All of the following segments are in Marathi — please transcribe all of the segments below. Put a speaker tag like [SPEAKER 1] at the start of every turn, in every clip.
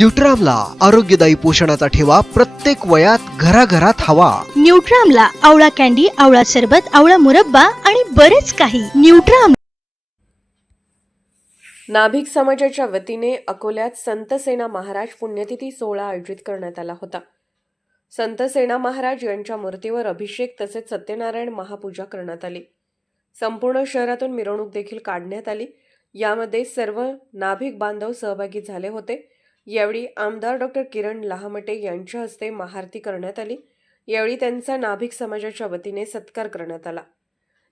[SPEAKER 1] न्यूट्रामला आरोग्यदायी पोषणाचा ठेवा प्रत्येक वयात घराघरात हवा.
[SPEAKER 2] न्यूट्रामला आवळा कॅन्डी आवळा सरबत आवळा मुरब्बा आणि बरेच काही. न्यूट्राम
[SPEAKER 3] नाभिक समाजाच्या वतीने अकोल्यात संत सेना महाराज पुण्यतिथी सोहळा आयोजित करण्यात आला होता. संत सेना महाराज यांच्या मूर्तीवर अभिषेक तसेच सत्यनारायण महापूजा करण्यात आली. संपूर्ण शहरातून मिरवणूक देखील काढण्यात आली. यामध्ये सर्व नाभिक बांधव सहभागी झाले होते. यावेळी आमदार डॉक्टर किरण लहामटे यांच्या हस्ते महाआरती करण्यात आली. यावेळी त्यांचा नाभिक समाजाच्या वतीने सत्कार करण्यात आला.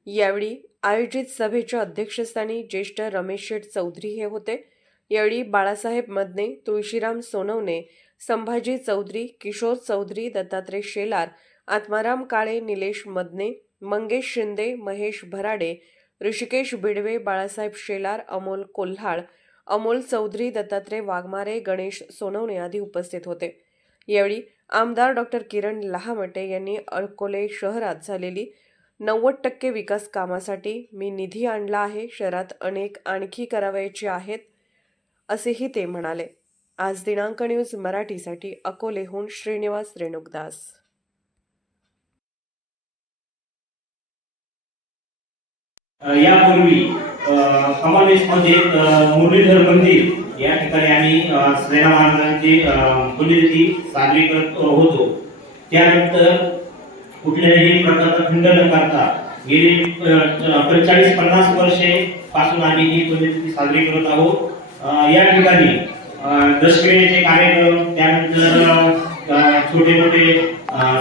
[SPEAKER 3] यावेळी आयोजित सभेच्या अध्यक्षस्थानी ज्येष्ठ रमेश शेठ चौधरी हे होते. यावेळी बाळासाहेब मदने तुळशीराम सोनवणे संभाजी चौधरी किशोर चौधरी दत्तात्रय शेलार आत्माराम काळे निलेश मदने मंगेश शिंदे महेश भराडे ऋषिकेश बिडवे बाळासाहेब शेलार अमोल कोल्हाळ अमोल चौधरी दत्तात्रय वाघमारे गणेश सोनवणे आदी उपस्थित होते. यावेळी आमदार डॉक्टर किरण लहामटे यांनी अकोले शहरात झालेली नव्वद टक्के विकास कामासाठी मी निधी आणला आहे शहरात अनेक आणखी करावयाचे आहेत असेही ते म्हणाले. आज दिनांक न्यूज मराठीसाठी अकोलेहून श्रीनिवास रेणुकदास.
[SPEAKER 4] यापूर्वी समावेशमध्ये मुरलीधर मंदिर या ठिकाणी आम्ही अ, श्रीराम महाराजांची पुण्यतिथी साजरी करत होतो. त्यानंतर कुठल्याही प्रकारचा खंड न करता गेली पंचेचाळीस पन्नास वर्षे पासून आम्ही ही पुण्यतिथी साजरी करत आहोत. या ठिकाणी अ, दशक्रियेचे कार्यक्रम त्यानंतर छोटे मोठे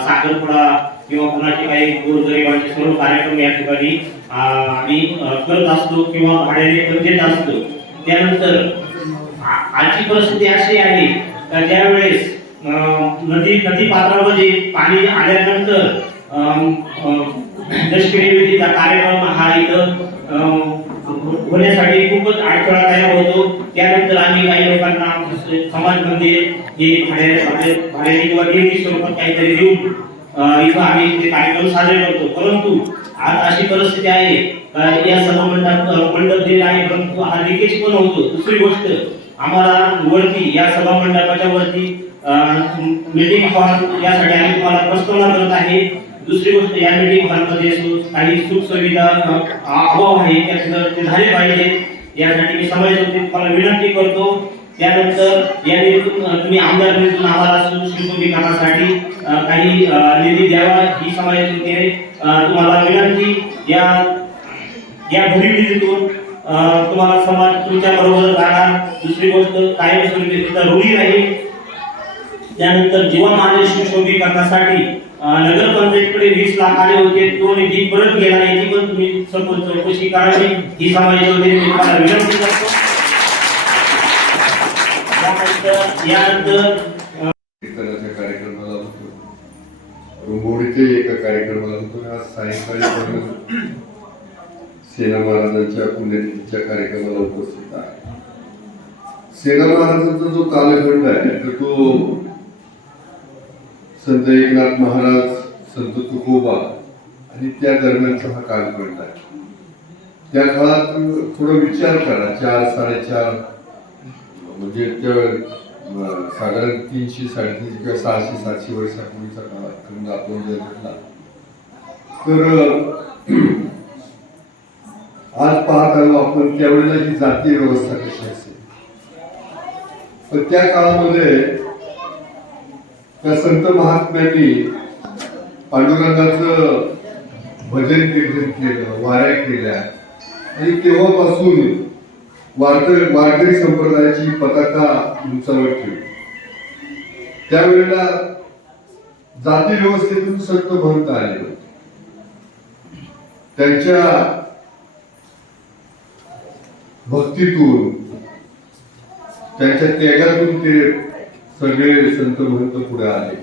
[SPEAKER 4] साखरपुडा किंवा कुणाची काही गोरगरिबांचे सर्व कार्यक्रम या ठिकाणी आम्ही करत असतो किंवा भाड्याने पण देत असतो. त्यानंतर आजची परिस्थिती अशी आहे का ज्यावेळेस नदी नदी पात्रामध्ये पाणी आल्यानंतर अम, विधीचा कार्यक्रम हा इथं होण्यासाठी खूपच अडथळा तयार होतो. त्यानंतर आम्ही काही लोकांना समाज मंदिर हे भाड्याने किंवा स्वरूपात काहीतरी देऊन इथं आम्ही ते कार्यक्रम साजरे करतो. परंतु आज अशी परिस्थिती आहे या सर्व मंडळात मंडप दिले आहे परंतु हा लिकेज पण होतो. दुसरी गोष्ट आम्हाला वरती या सभा मंडपाच्या वरती मीटिंग हॉल यासाठी आम्ही तुम्हाला प्रस्तावना करत आहे. दुसरी गोष्ट या मीटिंग हॉलमध्ये काही सुख सुविधा अभाव आहे त्या ते झाले पाहिजे. यासाठी मी समाजामध्ये तुम्हाला विनंती करतो. त्यानंतर या निधीतून तुम्ही आमदार निधीतून आम्हाला सुशोभी कामासाठी काही निधी द्यावा ही समाजाची वतीने, अ, तुम्हाला विनंती या या भरीव निधीतून तुम्हाला समाज तुमच्या बरोबर राहणार. दुसरी गोष्ट कायमस्वरूपी तिथं ऋणी राहील. त्यानंतर जीवन माझे सुशोभीकरणासाठी नगर पंचायतकडे वीस लाख आले होते. तो निधी परत गेला याची पण तुम्ही सखोल चौकशी करावी. ही समाजाची वतीने तुम्हाला विनंती करतो. त्यानंतर
[SPEAKER 5] कार्यक्रमाला होतो. एका कार्यक्रमाला होतो. आज सायंकाळी सेना महाराजांच्या पुण्यतिथीच्या कार्यक्रमाला उपस्थित आहे. सेना महाराजांचा जो कालखंड आहे तर तो संत एकनाथ महाराज संत तुकोबा आणि त्या दरम्यानचा हा कालखंड आहे. त्या काळात थोडा विचार करा चार साडेचार म्हणजे साधारण तीनशे साडेतीनशे किंवा सहाशे सातशे वर्षापूर्वीचा काळखंड आपण जर घेतला तर आज पाहत आलो आपण त्यावेळेला ही जातीय व्यवस्था कशी असेल? पण त्या काळामध्ये त्या संत महात्म्यांनी पांडुरंगाचं भजन कीर्तन केलं वाऱ्या केल्या. आणि तेव्हापासून वारकरी वारकरी संप्रदायाची पताका उंचावर ठेवली. त्यावेळेला जाती व्यवस्थेतून संत भरत आले होते. त्यांच्या भक्तीतून त्यांच्या त्यागातून ते सगळे संत भक्त पुढे आले.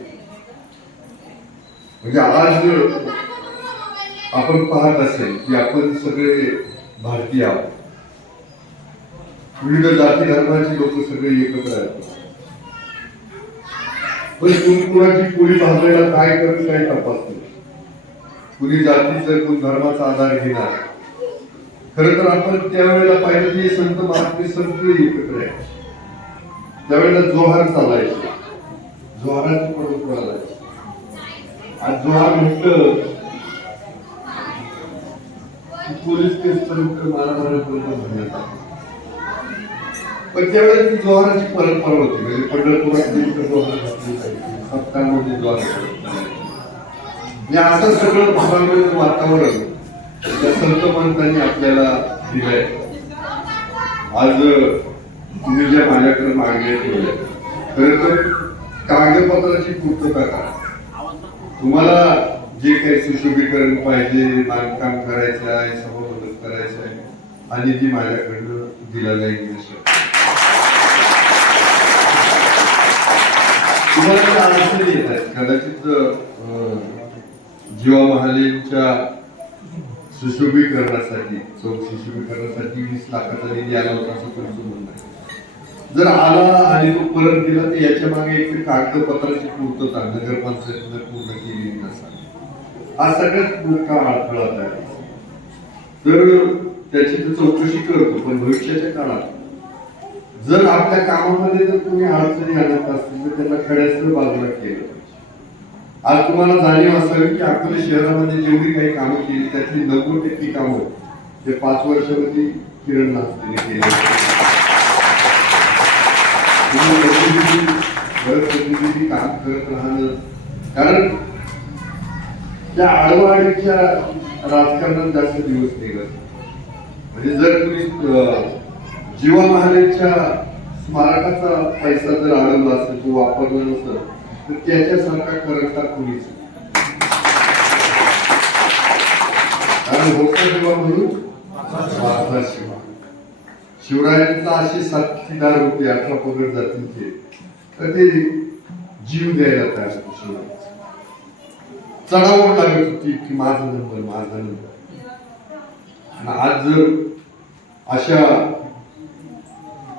[SPEAKER 5] म्हणजे आज आपण पाहत असेल की आपण सगळे भारतीय आहोत. विविध जाती धर्माची लोक सगळे एकत्र आहेत. पण कोण कुणाची कोणी भाजलेला काय करत काय तपासतो कुणी जातीचा कोण धर्माचा आधार घेणार. खर तर आपण त्यावेळेला पाहिलं की संत महात्मे संत एकत्र आहे त्यावेळेला जोहार चालायचे. जोहाराची परंपरा चालायची आज जोहार म्हटलं पोलीस केस पर्यंत मारामारीपर्यंत म्हणण्यात आलं. पण त्यावेळेस ती जोहाराची परंपरा होती. म्हणजे पंढरपुरात नेमकं जोहार घातली जोहार म्हणजे असं सगळं भावांमध्ये वातावरण त्या संत पंतांनी आपल्याला दिलंय. आज तुम्ही ज्या माझ्याकडे मागण्या ठेवल्या खरं तर कागदपत्राची पूर्तता करा. तुम्हाला जे काही सुशोभीकरण पाहिजे बांधकाम करायचं आहे सभामदत करायचं आहे आणि ती माझ्याकडनं दिला जाईल तुम्हाला ज्या अडचणी येत आहेत? कदाचित अं, जीवा महालेंच्या सुशोभीकरणासाठी चौक सुशोभीकरणासाठी वीस लाखाचा निधी आला होता असं तुमचं म्हणणं आहे. जर आला आणि तो परत गेला तर याच्या मागे एक कागदपत्राची पूर्तता नगरपंचायतीनं पूर्ण केली नसा हा सगळ्यात मोठा अडथळा तयार तर त्याची तर चौकशी करतो पण भविष्याच्या काळात जर आपल्या कामामध्ये जर कोणी अडचणी आणत असतील तर त्यांना खड्यासर बाजूला केलं आज तुम्हाला जाणीव असावी की अकोले शहरामध्ये जेवढी काही कामं केली त्यातली नव्वद टक्के कामं ते पाच वर्षामध्ये किरण नास्तीने केली. प्रतिनिधी, काम करत राहणं. कारण त्या आडवाडीच्या राजकारणात जास्त दिवस निघत म्हणजे जर तुम्ही जीवा महाराजच्या स्मारकाचा पैसा जर अडवला असेल तो वापरला नसेल तर त्याच्यासारखा करता कुणीच नाही. कारण होता शिवा म्हणून? वाचला शिवा शिवरायांचा असे साथीदार होते अठरा पगड जातीचे तर ते जीव द्यायला तयार होते शिवरायांचे. चढावर लागत होती की माझा नंबर माझा नंबर. आणि आज जर अशा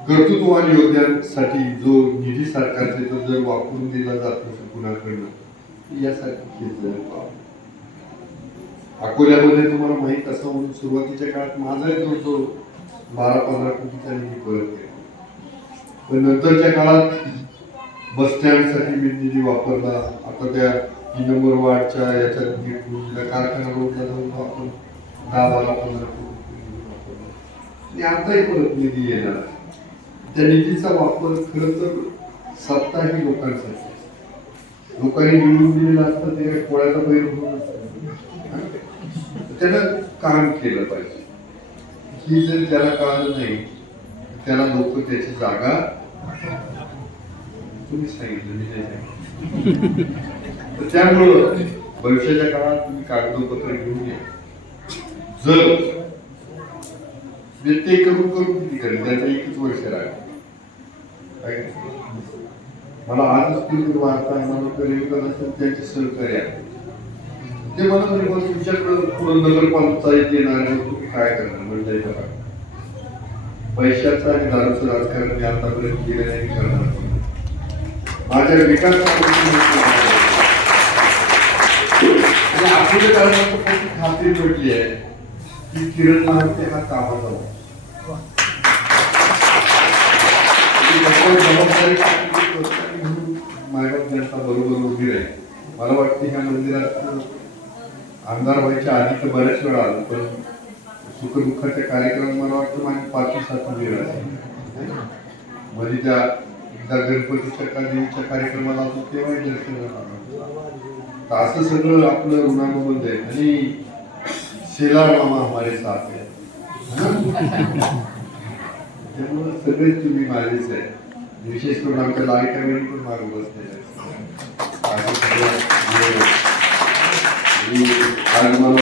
[SPEAKER 5] कर्तृत्ववान योद्ध्यांसाठी जो निधी सरकारचे तो जर वापरून दिला जात नसेल कुणाकडनं यासाठी अकोल्यामध्ये तुम्हाला माहीत असं म्हणून सुरुवातीच्या काळात माझा जो तो बारा पंधरा कोटीचा निधी परत केला. पण नंतरच्या काळात बस स्टँडसाठी मी निधी वापरला. आता त्या नंबर वार्डच्या याच्यात निधी कारखाना रोडला जाऊन आपण दहा बारा पंधरा कोटी वापरला. आणि आताही परत निधी येणार आहे. त्या निधीचा वापर खरं तर सत्ता ही लोकांसाठी. लोकांनी निवडून दिलेलं असतं ते पोळ्याचा बैल म्हणून त्यानं काम केलं पाहिजे. ही जर त्याला कळालं नाही त्याला लोक त्याची जागा तुम्ही सांगितलं. तर त्यामुळं भविष्याच्या काळात तुम्ही कागदपत्र घेऊन या. जर म्हणजे ते करून करून किती करेल त्याचं एकच वर्ष राहील मला आजच तुम्ही वार्ता आहे मला करेल असेल त्याचे सहकार्य ते मला म्हणजे मग तुमच्याकडं पुढं नगरपंचायत येणार तुम्ही काय करणार? म्हणजे करा पैशाचं आणि दारूचं राजकारण मी आतापर्यंत केलं नाही करणार माझ्या विकास आणि आपल्या कारणाची खात्री म्हटली आहे की किरण महाते हा कामाचा जबाबदारी मायबाप बरोबर उभी आहे मला वाटतं ह्या मंदिरात आमदार व्हायच्या आधी तर बऱ्याच वेळा आलो पण सुखदुःखाचे कार्यक्रम मला वाटतं माझी पाचवी सातवी वेळ आहे म्हणजे त्या एकदा गणपतीच्या देवीच्या कार्यक्रमाला होतो तेव्हाही दर्शन तर असं सगळं आपलं ऋणानुबंध आहे आणि शेलार मामा हमारे साथ आहे त्यामुळे सगळेच तुम्ही माझेच आहे विशेष करून आमच्या लाडक्या पण मागे बसलेले आहेत. आणि आज मला